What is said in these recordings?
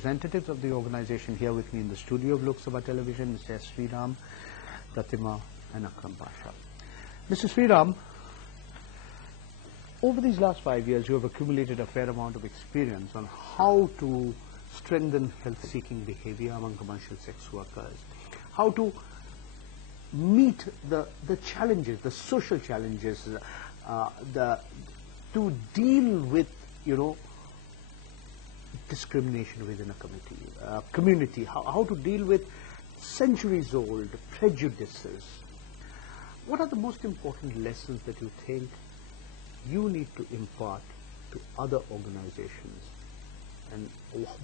Representatives of the organization here with me in the studio of Lok Sabha television, Mr. S. Sriram, Pratima and Akram Pasha. Mr. Sriram, over these last 5 years you have accumulated a fair amount of experience on how to strengthen health-seeking behavior among commercial sex workers, how to meet the challenges, the social challenges, to deal with, discrimination within a community, how to deal with centuries-old prejudices. What are the most important lessons that you think you need to impart to other organizations? And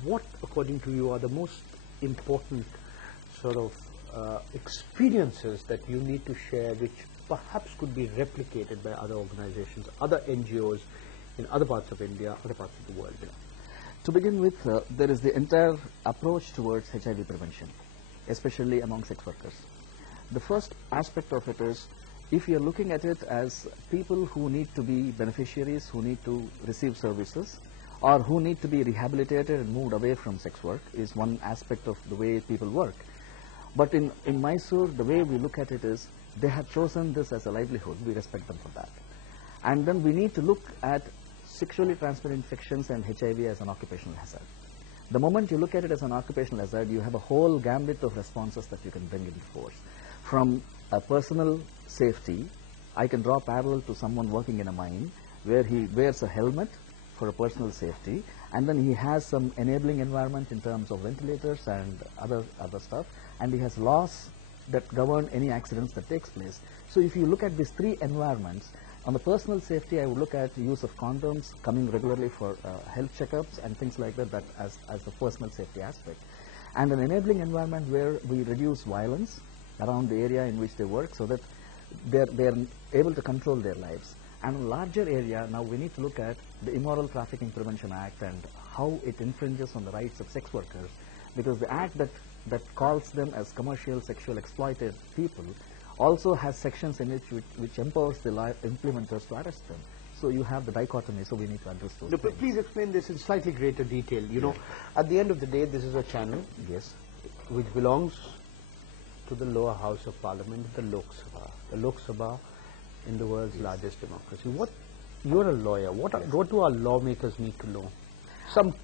what, according to you, are the most important sort of experiences that you need to share, which perhaps could be replicated by other organizations, other NGOs in other parts of India, other parts of the world? To begin with, there is the entire approach towards HIV prevention, especially among sex workers. The first aspect of it is, if you are looking at it as people who need to be beneficiaries, who need to receive services, or who need to be rehabilitated and moved away from sex work, is one aspect of the way people work. But in Mysore, the way we look at it is, they have chosen this as a livelihood. We respect them for that. And then we need to look at sexually transmitted infections and HIV as an occupational hazard. The moment you look at it as an occupational hazard, you have a whole gambit of responses that you can bring into force. From a personal safety, I can draw parallel to someone working in a mine where he wears a helmet for a personal safety, and then he has some enabling environment in terms of ventilators and other stuff, and he has laws that govern any accidents that takes place. So if you look at these three environments, on the personal safety, I would look at use of condoms, coming regularly for health checkups and things like that, as the personal safety aspect. And an enabling environment where we reduce violence around the area in which they work, so that they're able to control their lives. And a larger area, now we need to look at the Immoral Trafficking Prevention Act and how it infringes on the rights of sex workers, because the act that calls them as commercial sexual exploited people also has sections in it which empowers the implementers to arrest them. So you have the dichotomy, so we need to address those things. Please explain this in slightly greater detail. At the end of the day, this is a channel, yes, which belongs to the lower house of parliament, the Lok Sabha. The Lok Sabha in the world's largest democracy. You're a lawyer. What do our lawmakers need to know? Some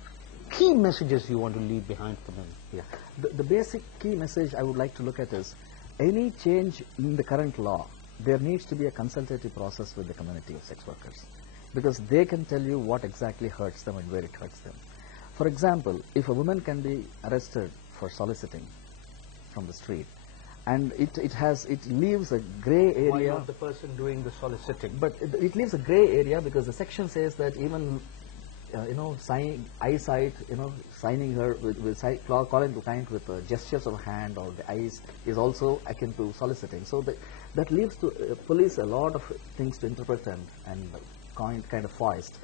key messages you want to leave behind for them. Yeah. The basic key message I would like to look at is, any change in the current law, there needs to be a consultative process with the community of sex workers, because they can tell you what exactly hurts them and where it hurts them. For example, if a woman can be arrested for soliciting from the street, and it leaves a gray area. Why not the person doing the soliciting? But it leaves a gray area, because the section says that even eyesight, signing her calling the client with gestures of hand or the eyes is also akin to soliciting. So that leaves to police a lot of things to interpret and kind of foist.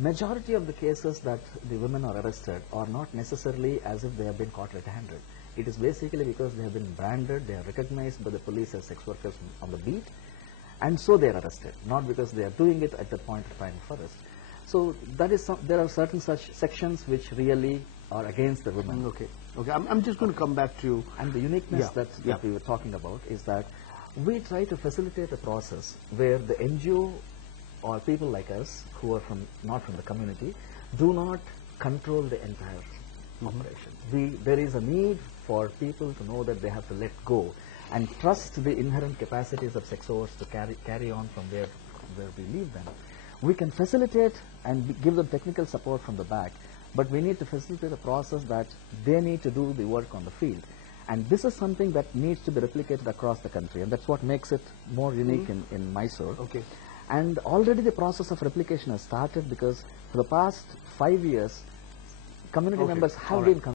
Majority of the cases that the women are arrested are not necessarily as if they have been caught red-handed. It is basically because they have been branded, they are recognized by the police as sex workers on the beat, and so they are arrested, not because they are doing it at the point of time of arrest. So that is there are certain such sections which really are against the women. Okay. I'm just going to come back to you. And the uniqueness that we were talking about is that we try to facilitate a process where the NGO or people like us who are not from the community do not control the entire operation. There is a need for people to know that they have to let go and trust the inherent capacities of sex workers to carry on from where we leave them. We can facilitate and give them technical support from the back, but we need to facilitate a process that they need to do the work on the field. And this is something that needs to be replicated across the country, and that's what makes it more unique in Mysore. Okay. And already the process of replication has started, because for the past 5 years, community members have been